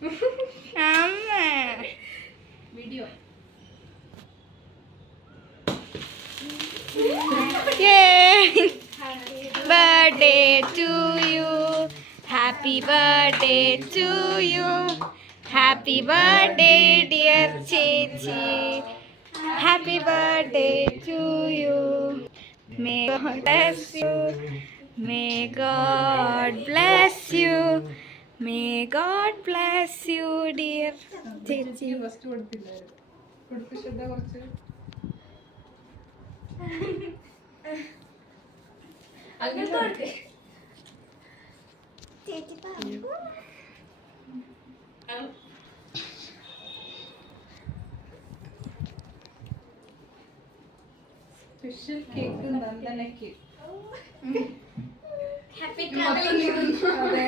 അമ്മ video birthday to you, happy birthday to you, happy birthday dear Chechi, happy birthday to you, may God bless you, may God bless you, may God bless you dear Chechi. First കൊടുത്തില്ലായിരുന്നു കൊടുത്തിട്ട് കുറച്ച് അങ്ങനെ special cake നന്ദനയ്ക്ക് happy അതെ